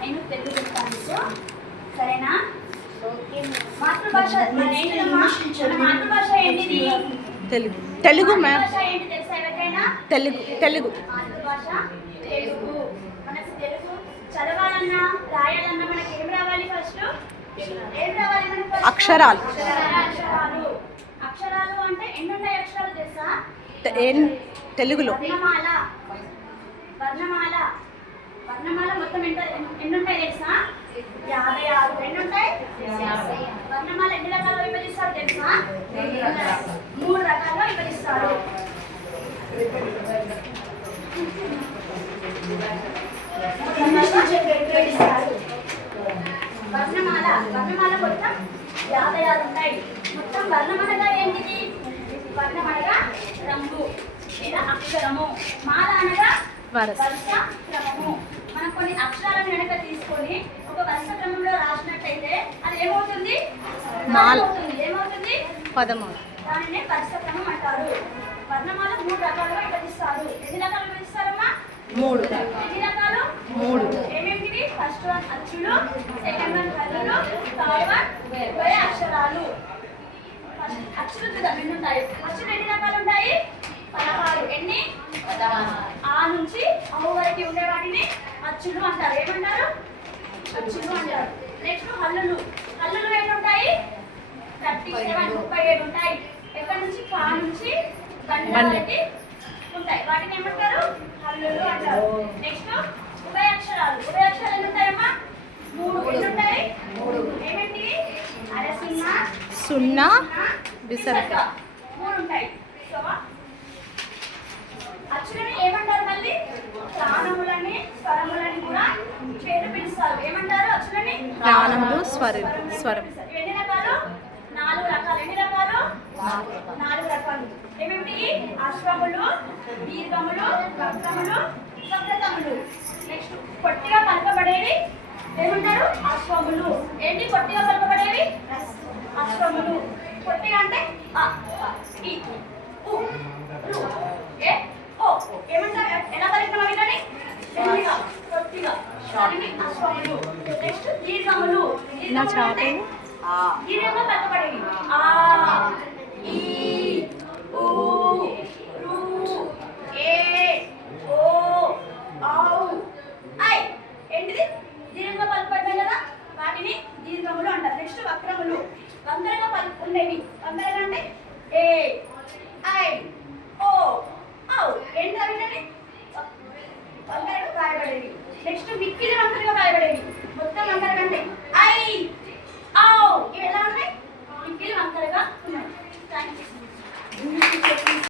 నేను తెలుగు చెప్తాను సరేనా? మాతృభాష మాతృభాష ఏంటిది? తెలుగు. తెలుగు మ్యామ్. ఏంటి తెలుసా ఎవరికైనా? తెలుగు. తెలుగు మాతృభాష తెలుగు. మనకు తెలుగు చదవాలన్నా రాయాలన్నా మనకి ఏం రావాలి? ఫస్ట్ ఏం రావాలి మనకు? అక్షరాలు. అక్షరాలు. అక్షరాలు అంటే ఎన్ని ఉన్నాయి అక్షరాలు తెలుసా? తెలుగులో వర్ణమాల. వర్ణమాల. వర్ణమాల మొత్తం ఎన్ని ఉంటాయి తెలుసా? 56. ఎన్ని ఉంటాయి? వర్ణమాల ఎన్ని రకాలుగా విభజిస్తారు తెలుసా? 3 రకాలుగా విభజిస్తారు. వర్ణమాల. వర్ణమాల మొత్తం 56 ఉంటాయి. మొత్తం వర్ణమాలగా ఏంటిది? వర్ణమనగా రంగు లేదా అక్షరము, మాల అనగా వరుస క్రమము. మనం కొన్ని అక్షరాలను వెనక తీసుకొని ఒక వరుస క్రమంలో రాసినట్టయితే అది ఏమవుతుంది? ఏమవుతుంది? పదమాల. దానినే వరుస క్రమం అంటారు. వర్ణమాల 3 రకాలుగా విభజిస్తారు. ఎన్ని రకాలు విభజిస్తారమ్మా? 3. ఎన్ని రకాలు? 3. ఏమేమిటివి? ఫస్ట్ వన్ అచ్చులు, సెకండ్ వన్ హల్లులు, థర్డ్ వన్ ఉభయ అక్షరాలు. అచ్చులు చూద్దాం ఎన్ని ఉంటాయి. అచ్చులు ఎన్ని రకాలు ఉంటాయి? 16. ఎన్ని? 16. ఆ నుంచి అవు వరకు ఉండే వాటిని అచ్చులు అంటారు. ఏమంటారు? అచ్చులు అంటారు. నెక్స్ట్ హల్లులు. హల్లులు ఎన్ని ఉంటాయి? 37 ఉంటాయి. ఎక్కడి నుంచి? కా నుంచి గంట వరకు ఉంటాయి. వాటిని ఏమంటారు? హల్లులు అంటారు. నెక్స్ట్ ఉభయ అక్షరాలు. ఉభయ అక్షరాలు ఎన్ని ఉంటాయమ్మా? 3. ఎన్ని ఉంటాయి? 3. ఏమేంటి? అరసున్న, సున్నా, విసర్గ. 3 ఉంటాయి. సో అచ్చులని ఏమంటారు? మళ్ళీ ప్రాణములని స్వరములని కూడా పేరు పిలుస్తారు. ఏమంటారు? అచ్చులని ప్రాణములు, స్వరం. ఎన్ని రకాలు? 4 రకాలు. ఎన్ని రకాలు? 4 రకాలు. ఏమేమిటి? అశ్వములు, దీర్ఘములు, వక్రములు, వక్రతములు. నెక్స్ట్ పొట్టిగా పలకబడేవి ఏమంటారు? అశ్వములు. ఏంటి పొట్టిగా పలకబడేవి? అశ్వములు. పొట్టిగా అంటే అ, ఇ, ఉ, రు, ఏ, ఓ. ఏమంటారు? ఎలా పలుకుతాం వీటిని? మెల్లిగా, పొట్టిగా. దానిని అశ్వములు. నెక్స్ట్ దీర్ఘములు. దీర్ఘములు అంటే దీర్ఘంగా పలకబడేవి. ఆ, ఈ, ఊ, రు, ఏ, ఓ, ఔ, ఐ. ఏంటిది? దీర్ఘంగా పలకబడ్డాయి కదా, వాటిని దీర్ఘములు అంటారు. నెక్స్ట్ వక్రములు. వంకరగా ఉండేవి. వంకరగా అంటే ఏ, ఐ, ఓ, ఔ. ఏంటి అవి? వంకరగా రాయబడేవి. నెక్స్ట్ మిక్కిలి వంకరగా రాయబడేవి. మొత్తం వంకరగా అంటే ఐ,